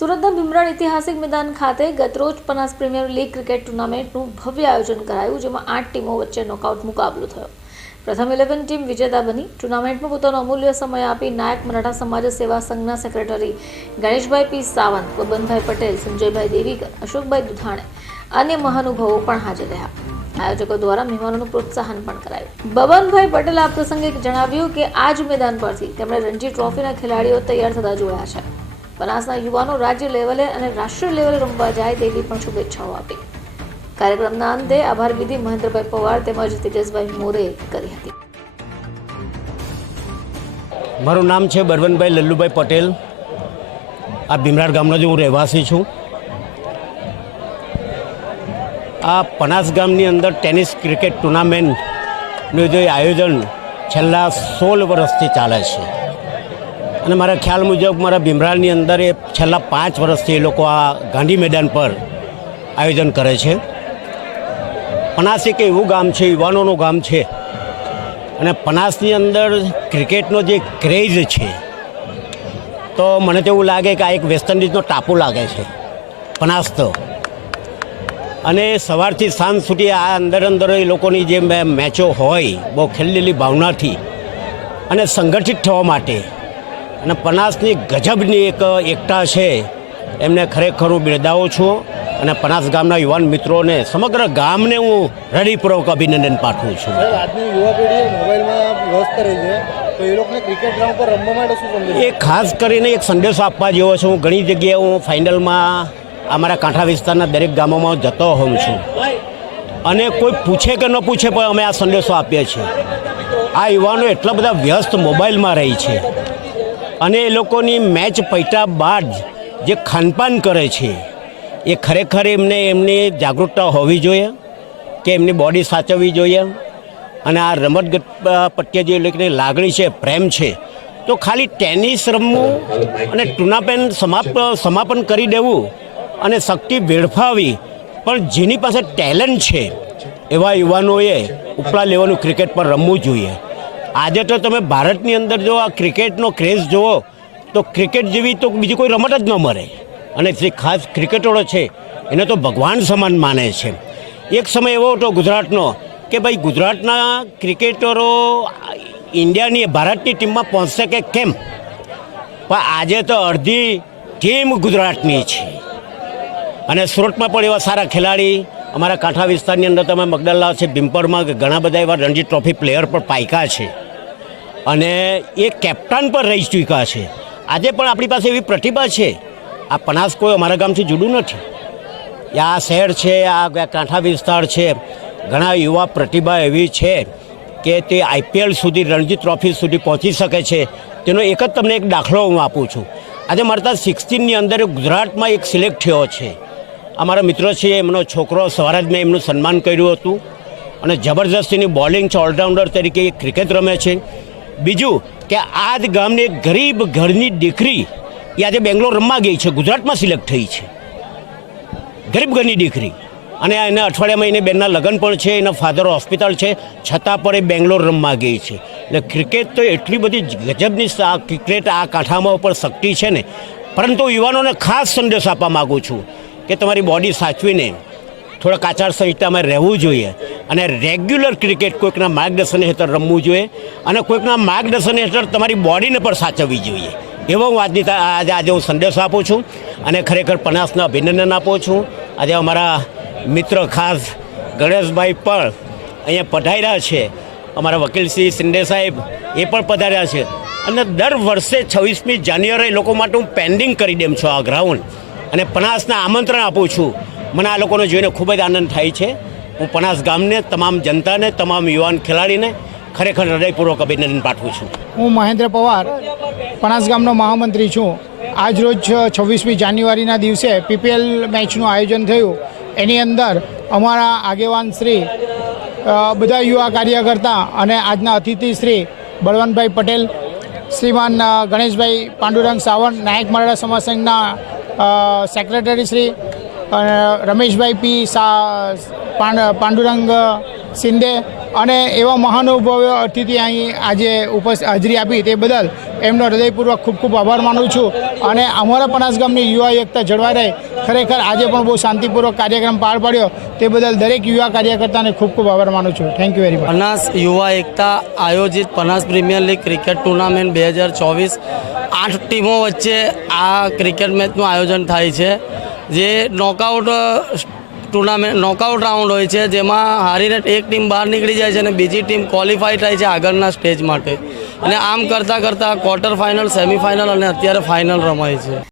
સુરતના ભીમરાડ ઐતિહાસિક મેદાન ખાતે ગતરોજ પનાસ પ્રીમિયર લીગ ક્રિકેટ ટુર્નામેન્ટનું ભવ્ય આયોજન કરાયું, જેમાં આઠ ટીમો વચ્ચે નોકઆઉટ મુકાબલો થયો. પ્રથમ ઇલેવન ટીમ વિજેતા બની. ટુર્નામેન્ટમાં પોતાનો અમૂલ્ય સમય આપી નાયક મરાઠા સમાજ સેવા સંઘના સેક્રેટરી ગણેશભાઈ પી સાવંત બબનભાઈ પટેલ, સંજયભાઈ દેવીકર અશોકભાઈ દુધાણે અન્ય મહાનુભાવો પણ હાજર રહ્યા. આયોજકો દ્વારા મહેમાનોનું પ્રોત્સાહન પણ કરાયું. બબનભાઈ પટેલ આ પ્રસંગે જણાવ્યું કે આ જ મેદાન પરથી તેમણે રણજી ટ્રોફીના ખેલાડીઓ તૈયાર થતા જોયા છે. બનાસના યુવાનો રાજ્ય લેવલે અને રાષ્ટ્રીય લેવલે રમવા જાય તેવી પણ શુભેચ્છાઓ આપી. કાર્યક્રમના અંતે આભાર વિધિ મહેન્દ્રભાઈ પવાર તેમજ તેજસભાઈ મોરે કરી હતી. મારું નામ છે બળવંતભાઈ લલ્લુભાઈ પટેલ. આ ભીમરાડ ગામનો જ હું રહેવાસી છું. આ પનાસ ગામની અંદર ટેનિસ ક્રિકેટ ટુર્નામેન્ટનું જે આયોજન છેલ્લા સોળ વર્ષથી ચાલે છે. અને મારા ખ્યાલ મુજબ મારા ભીમરાડની અંદર એ છેલ્લા પાંચ વર્ષથી એ લોકો આ ગાંધી મેદાન પર આયોજન કરે છે. પનાસ એક એવું ગામ છે, યુવાનોનું ગામ છે. અને પનાસની અંદર ક્રિકેટનો જે ક્રેઝ છે, તો મને તો એવું લાગે કે આ એક વેસ્ટ ઇન્ડિઝનો ટાપુ લાગે છે, પનાસ તો. અને સવારથી સાંજ સુધી આ અંદર અંદર એ લોકોની જે મેચો હોય, બહુ ખેલેલી ભાવનાથી અને સંગઠિત થવા માટે અને પનાસની ગજબની એક એકતા છે એમને ખરેખર હું બિરદાવું છું. અને પનાસ ગામના યુવાન મિત્રોને સમગ્ર ગામને હું હૃદયપૂર્વક અભિનંદન પાઠવું છું. આજની યુવા પેઢી મોબાઈલમાં વ્યસ્ત રહી છે. તો એ લોકોને ક્રિકેટ ગ્રાઉન્ડ પર રમવા માટે શું એ ખાસ કરીને એક સંદેશો આપવા જેવો છે. હું ઘણી જગ્યાએ હું ફાઇનલમાં અમારા કાંઠા વિસ્તારના દરેક ગામોમાં જતો હોઉં છું. અને કોઈ પૂછે કે ન પૂછે પણ અમે આ સંદેશો આપીએ છીએ. આ યુવાનો એટલા બધા વ્યસ્ત મોબાઈલમાં રહી છે. અને એ લોકોની મેચ પૈટા બાદ જે ખાનપાન કરે છે, એ ખરેખર એમને એમની જાગૃતતા હોવી જોઈએ કે એમની બોડી સાચવવી જોઈએ. અને આ રમત પ્રત્યે જે લોકોની લાગણી છે, પ્રેમ છે, તો ખાલી ટેનિસ રમવું અને ટુર્નામેન્ટ સમાપ્ત સમાપન કરી દેવું અને શક્તિ વેડફાવી, પણ જેની પાસે ટેલેન્ટ છે, એવા યુવાનોએ ઉપલા લેવલનું ક્રિકેટ પર રમવું જોઈએ. આજે તો તમે ભારતની અંદર જો આ ક્રિકેટનો ક્રેઝ જુઓ, તો ક્રિકેટ જેવી તો બીજી કોઈ રમત જ ન મળે અને જે ખાસ ક્રિકેટરો છે, એને તો ભગવાન સમાન માને છે. એક સમય એવો હતો ગુજરાતનો કે ભાઈ ગુજરાતના ક્રિકેટરો ઇન્ડિયાની, ભારતની ટીમમાં પહોંચશે કે કેમ? પણ આજે તો અડધી ટીમ ગુજરાતની છે. અને સુરતમાં પણ એવા સારા ખેલાડી અમારા કાંઠા વિસ્તારની અંદર તમે મગદલ્લા છે, ભીમપરમાં ઘણા બધા એવા રણજી ટ્રોફી પ્લેયર પણ પાયકા છે. અને એ કેપ્ટન પર રહી ચૂક્યા છે. આજે પણ આપણી પાસે એવી પ્રતિભા છે. આ પનાસ કોઈ અમારા ગામથી જુદું નથી. આ શહેર છે, આ કાંઠા વિસ્તાર છે. ઘણા યુવા પ્રતિભા એવી છે કે તે આઈપીએલ સુધી, રણજી ટ્રોફી સુધી પહોંચી શકે છે. તેનો એક જ તમને એક દાખલો હું આપું છું. આજે મારા ત્યાં સિક્સટીનની અંદર ગુજરાતમાં એક સિલેક્ટ થયો છે. અમારા મિત્રો છે, એમનો છોકરો સવારે જ મેં એમનું સન્માન કર્યું હતું. અને જબરજસ્તીની બોલિંગ છે, ઓલરાઉન્ડર તરીકે એ ક્રિકેટ રમે છે. બીજું કે આ જ ગામની એક ગરીબ ઘરની દીકરી એ આજે બેંગ્લોર રમવા ગઈ છે, ગુજરાતમાં સિલેક્ટ થઈ છે. ગરીબ ઘરની દીકરી. અને એના અઠવાડિયામાં એને બેનના લગ્ન પણ છે, એના ફાધર હોસ્પિટલ છે, છતાં પણ એ બેંગ્લોર રમવા ગઈ છે. એટલે ક્રિકેટ તો એટલી બધી ગજબની ક્રિકેટ આ કાંઠામાં ઉપર શક્તિ છે ને. પરંતુ યુવાનોને ખાસ સંદેશ આપવા માગું છું. કે તમારી બોડી સાચવીને થોડાક આચાર સંહિતામાં રહેવું જોઈએ. અને રેગ્યુલર ક્રિકેટ કોઈકના માર્ગદર્શન હેઠળ રમવું જોઈએ અને કોઈકના માર્ગદર્શન હેઠળ તમારી બોડીને પણ સાચવવી જોઈએ. એવો હું આજની આજે આજે હું સંદેશો આપું છું અને ખરેખર પનાસને અભિનંદન આપું છું. આજે અમારા મિત્ર ખાસ ગણેશભાઈ પણ અહીંયા પધાર્યા છે. અમારા વકીલશ્રી શિંદે સાહેબ એ પણ પધાર્યા છે. અને દર વર્ષે છવ્વીસમી જાન્યુઆરી લોકો માટે હું પેન્ડિંગ કરી દેમ છું આ ગ્રાઉન્ડ અને પનાસના આમંત્રણ આપું છું. મને આ લોકોને જોઈને ખૂબ જ આનંદ થાય છે. હું પનાસ ગામને, તમામ જનતાને, તમામ યુવાન ખેલાડીને ખરેખર હૃદયપૂર્વક અભિનંદન પાઠવું છું. હું મહેન્દ્ર પવાર પણાસ ગામનો મહામંત્રી છું. આજ રોજ છવ્વીસમી જાન્યુઆરીના દિવસે પીપીએલ મેચનું આયોજન થયું. એની અંદર અમારા આગેવાન શ્રી બધા યુવા કાર્યકર્તા અને આજના અતિથિ શ્રી બળવંતભાઈ પટેલ, શ્રીમાન ગણેશભાઈ પાંડુરંગ સાવંત, નાયક મરાઠા સમાજ સંઘના સેક્રેટરી શ્રી રમેશભાઈ પી સા, પાંડ- પાંડુરંગ શિંદે અને એવા મહાનુભાવો અતિથિ અહીં આજે ઉપસ્થિત હાજરી આપી તે બદલ એમનો હૃદયપૂર્વક ખૂબ ખૂબ આભાર માનું છું અને અમારા પનાસ ગામની યુવા એકતા જળવાઈ રહે. ખરેખર આજે પણ બહુ શાંતિપૂર્વક કાર્યક્રમ પાર પાડ્યો. તે બદલ દરેક યુવા કાર્યકર્તાને ખૂબ ખૂબ આભાર માનું છું. Thank you very much Panas યુવા એકતા આયોજિત Panas premier league cricket tournament બે હજાર ચોવીસ આઠ ટીમો વચ્ચે આ ક્રિકેટ મેચનું આયોજન થાય છે, જે નોકઆઉટ ટુર્નામેન્ટ નોકઆઉટ રાઉન્ડ હોય છે, જેમાં હારીને એક ટીમ બહાર નીકળી જાય છે અને બીજી ટીમ ક્વોલિફાય થાય છે આગળના સ્ટેજ માટે. અને આમ કરતાં કરતાં ક્વાર્ટર ફાઇનલ સેમિફાઇનલ અને અત્યારે ફાઇનલ રમાય છે.